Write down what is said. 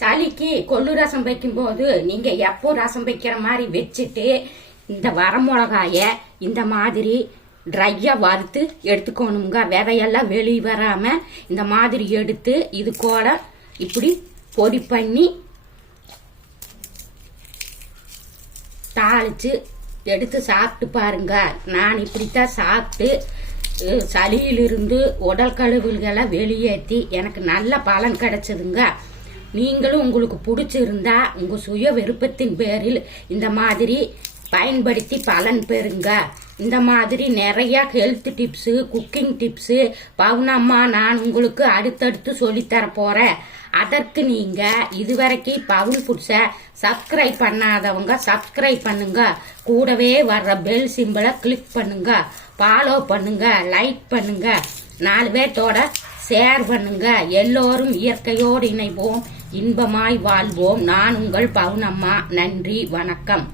சளிக்கு கொள்ளு ரசம் வைக்கும்போது நீங்க எப்போ ரசம் வைக்கிற மாதிரி வச்சுட்டு இந்த வரமிளகாய இந்த மாதிரி ட்ரையா வறுத்து எடுத்துக்கணுங்க. விதையெல்லாம் வெளியே வராம இந்த மாதிரி எடுத்து இது கூட இப்படி பொடி பண்ணி தாளிச்சு எடுத்து சாப்பிட்டு பாருங்க. நான் இப்படித்தான் சாப்பிட்டு சளியிலிருந்து உடல் கழிவுகளை வெளியேற்றி எனக்கு நல்ல பலன் கிடைச்சதுங்க. நீங்களும் உங்களுக்கு பிடிச்சிருந்தா உங்க சுய விருப்பத்தின் பேரில் இந்த மாதிரி பயன்படுத்தி பலன் பெறுங்க. இந்த மாதிரி நிறைய health tips, cooking tips Pounamma நான் உங்களுக்கு அடுத்தடுத்து சொல்லித்தர போறேன். அதற்கு நீங்க இதுவரைக்கும் பவுன் ஃபுட்ஸை சப்ஸ்கிரைப் பண்ணாதவங்க சப்ஸ்கிரைப் பண்ணுங்க. கூடவே வர்ற பெல் சிம்பிளை கிளிக் பண்ணுங்க, ஃபாலோ பண்ணுங்க, லைக் பண்ணுங்க, 4 பேர்த்தோட ஷேர் பண்ணுங்க. எல்லோரும் இயற்கையோடு இணைவோம், இன்பமாய் வாழ்வோம். நான் உங்கள் பவுனம்மா. நன்றி, வணக்கம்.